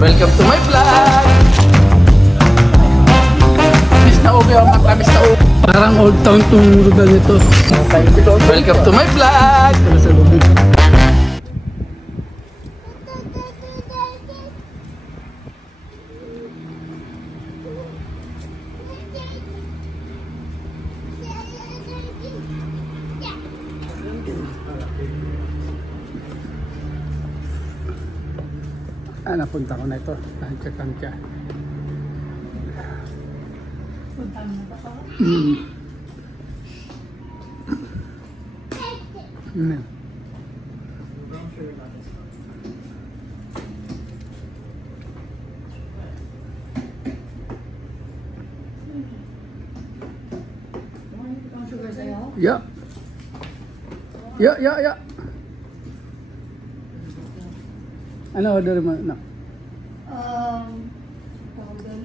Welcome to my vlog! Miss na ubi ang mata, miss na ubi. Parang old town itong lugar nito. Welcome to my vlog! Napunta ko na ito. Tansya. Punta mo na ba ka? Sugar sa'yo? Yeah. Ano order mo? No. Powder.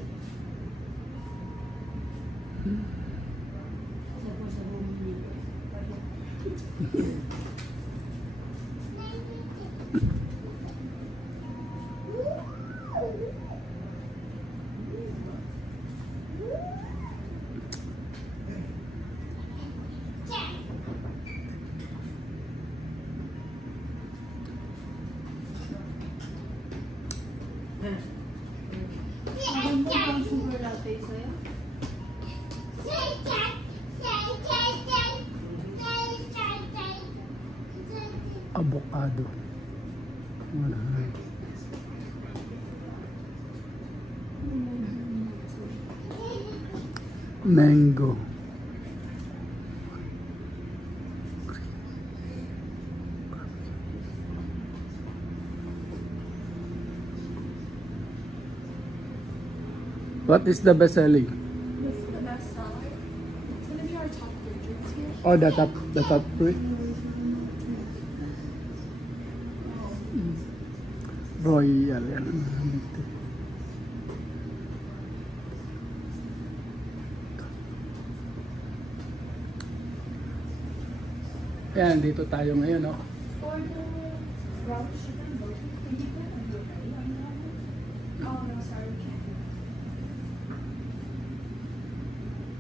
Ang bang sugar latte sa'yo? Avocado. Mango. What is the best selling? What's the best seller? It's gonna be our top 3 drinks here. Oh, the top 3. Royal yan. Yan, dito tayo ngayon, no? For the brown sugar milk, can you put a blueberry on that? Oh no, sorry, we can't do that.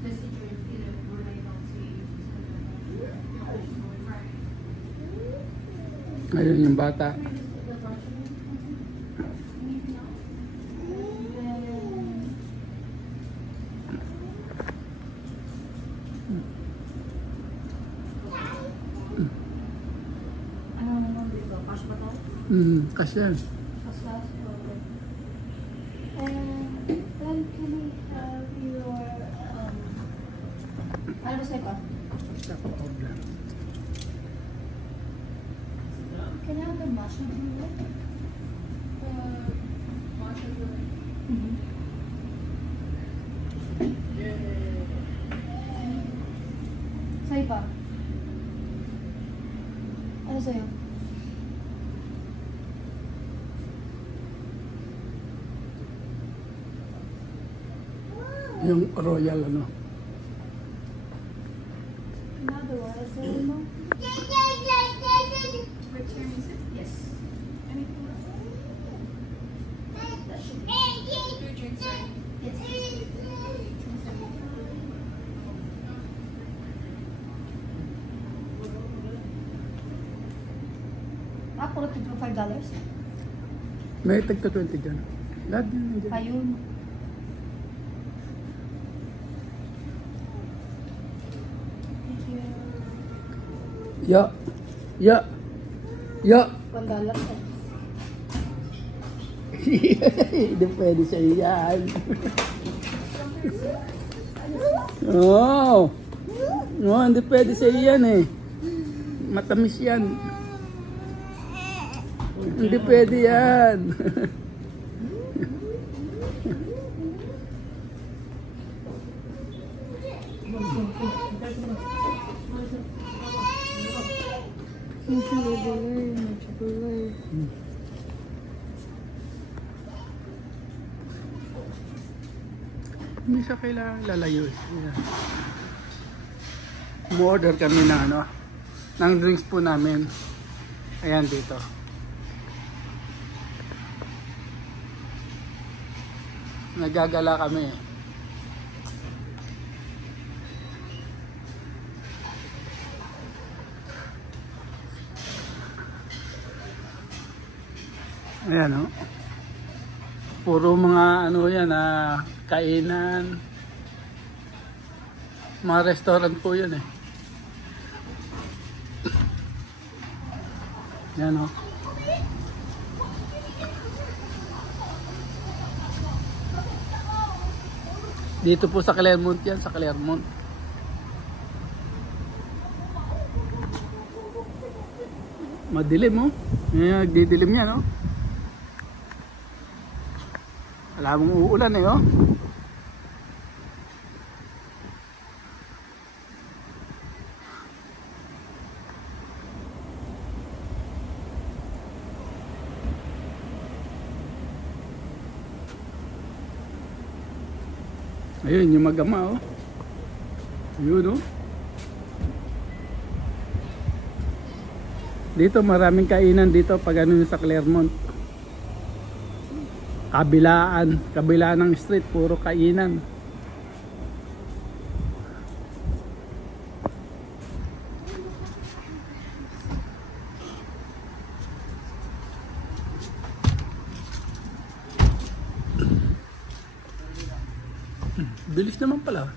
Just to drink either blueberry milk sweet. Ayun yung bata. Kasi yan. And then can we have your ano ba sa'yo ka? Can I have the matcha blue? Matcha blue. Sa'yo pa? Ano sa'yo? Yung royal ano. Another one. Is there one more? Return is it? Yes. Anything else? That should be. Your drinks, right? Yes. Puro tiglo $5. May tagka 20 dyan. Lahat yun nandiyan. Ayun. Ya. $1 eh. Hindi pwede sa iyan. Oh. No, hindi pwede sa iyan eh. Matamis yan. Hindi pwede yan. Hindi siya kailangan lalayo. Mo-order kami ng ano, ng drinks po namin. Ayan dito. Nagagala kami. Ayan o. Puro mga ano yan, kainan. Mga restaurant po yan eh. Yan o. Dito po sa Claremont yan, sa Claremont. Madilim oh. Yan, nagdidilim yan oh. Wala mong uulan eh oh. Ayun yung magama oh. Ayun oh. Dito maraming kainan dito pag ano sa Claremont. Kabilaan ng street, puro kainan. Bilis naman pala.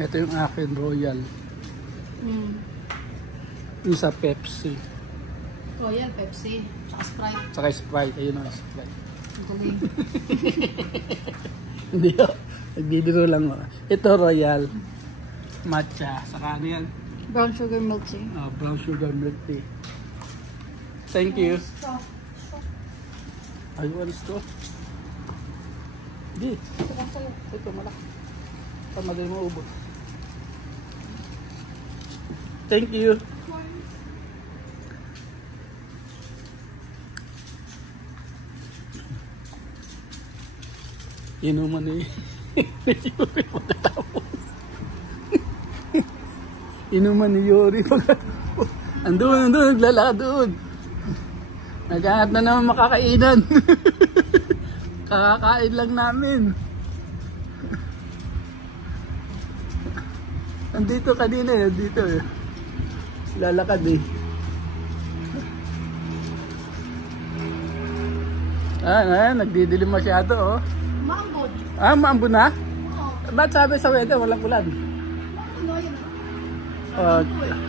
Ito yung akin Royal. Yung sa Pepsi. Royal, Pepsi, tsaka Sprite. Tsaka Sprite. Ayun ang Sprite. Ang galing. Hindi o. Nagdidiro lang o. Ito Royal. Matcha. Saka ano yan? Brown sugar milk tea. Brown sugar milk tea. Thank you. Ay, walis to. Hindi. Ito malaki. Madali mo ubos. Thank you. Inuman ni Yuri pagkatapos. Inuman ni Yuri pagkatapos. Andun, naglalakad doon. Naghahanap na naman makakainan. Kakakain lang namin. Nandito kanina eh, dito eh. Lalakad eh. Nagdidilim masyado oh. Maambod. Maambod na? Oo. Ba't sabi sa weather walang ulan? Ano yun?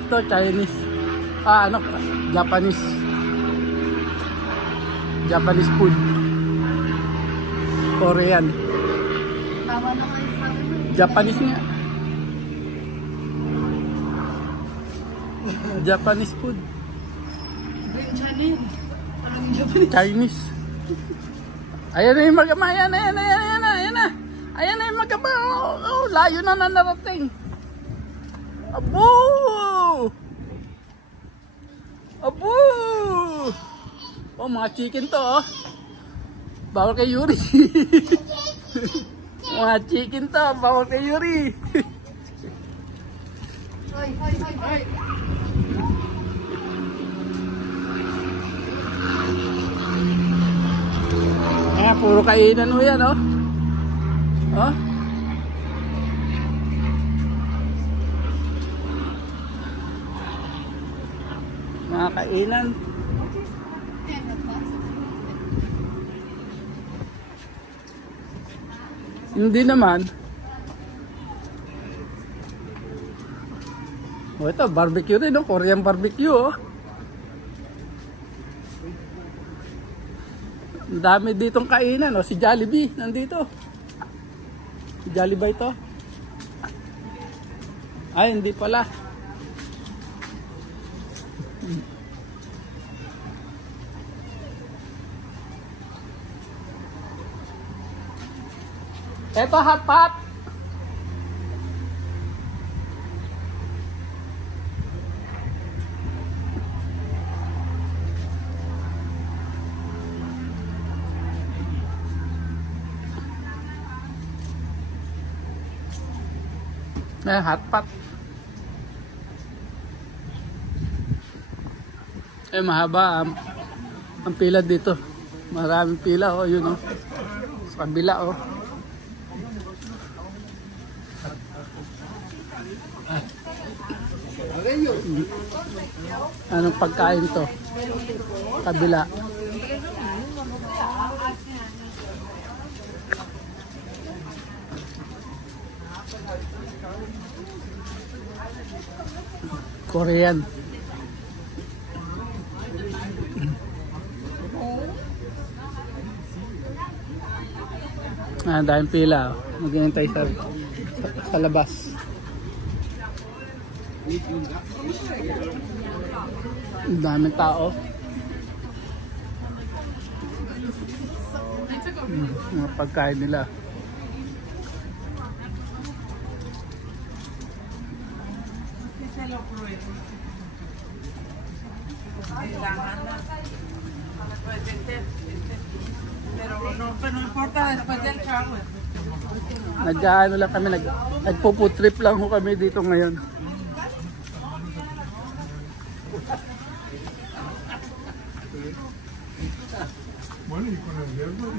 Ito Chinese. Japanese food. Korean. Tama na nga yung sabi mo. Japanese nga. Japanese food. Green China yun. Parang yung Japanese. Chinese. Ayan na yung magama. Ayan na. Ayan na yung magama. Layo na narating. Abo! Mga chicken to oh. Bawal kay Yuri. Mga chicken to, bawal kay Yuri. Hoy. Puro kainan mo yan, oh. Oh? Mga kainan. Hindi naman. Ito, barbecue rin, no? Korean barbecue, oh. Ang dami ditong kainan, oh. Si Jollibee, nandito. Si Jollibee ito. Ay, hindi pala. Ito, hot pot. Hot pot. Eh, mahaba ang pila dito. Maraming pila, oh, yun, oh. Sa kabila, oh. Anong pagkain to? Kabila. Korean. Dahil pila, maghihintay sa labas. Ang daming tao. Mga pagkain nila. Pero no importa después del trago. Nag-ano lang kami, nagpo-food trip lang ho kami dito ngayon.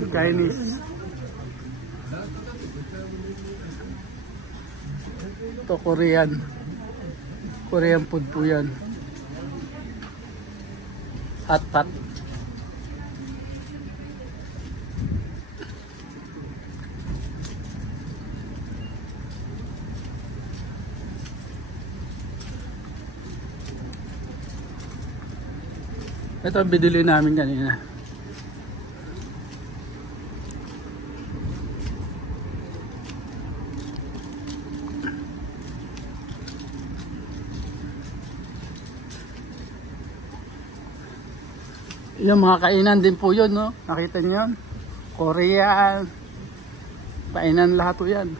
Chinese. Ito Korean. Korean food po yan. Hot pot. Ito ang binili namin kanina. Yung mga kainan din po yun, no? Nakita niyo yun? Korean. Kainan lahat po yan.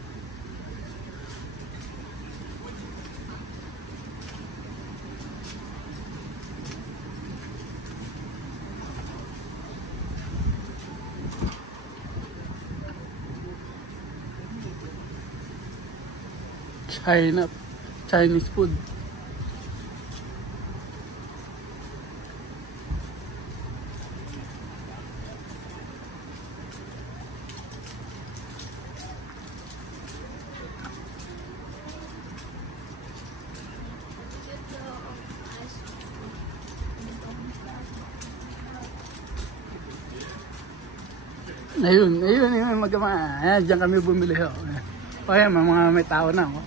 Chinese food. Ayun, magama. Ayan, dyan kami bumili ho. O yan, mga may tao na. Oh.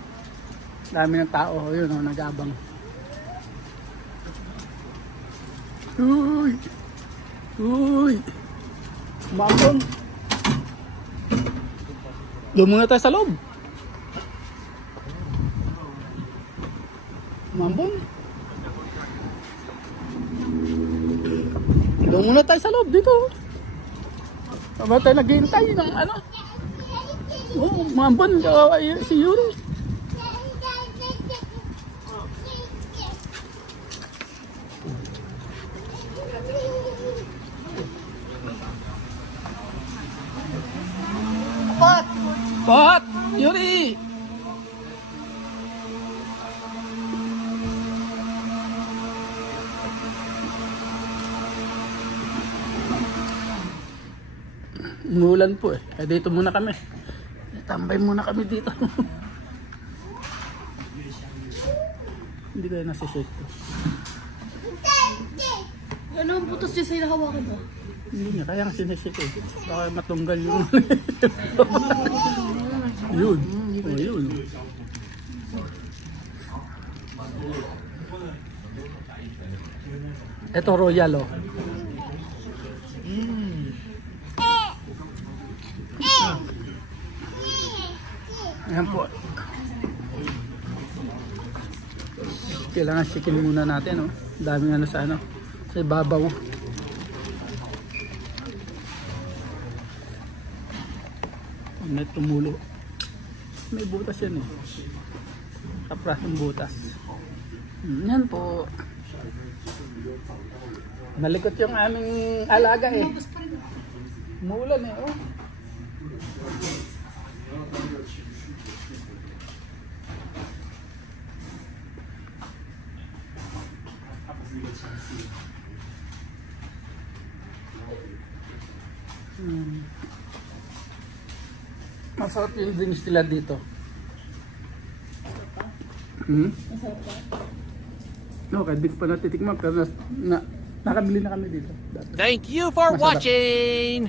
Dami ng tao, yun, oh, nag-abang. Uy! Uy! Mambon! Doon muna tayo sa loob. Mambon! Doon muna tayo sa loob, dito. Tama tayo naghihintay ng ano. Oh, mambon, si Yuri. Pot! Yuri! Umulan po eh. Kaya dito muna kami. Tambay muna kami dito. Hindi kayo nasisik to. Ano ang butas dyan sa'yo nakawakan mo? Hindi niya. Kaya nga sinisik eh. Baka matunggal yung... Yun. Oh, yun. Ito royal oh. Ayan po. Kailangan sikin muna natin oh. Daming ano sa ano. Sa ibabaw. May tumulo. May butas yan eh. Kapras ng butas. Yan po. Malikot yung aming alaga eh. Umuulan eh oh. Masarap yung drinks nila dito. Hmm? Okay, di ko pa natitikman pero nakabili na kami dito. Thank you for Masarap. watching.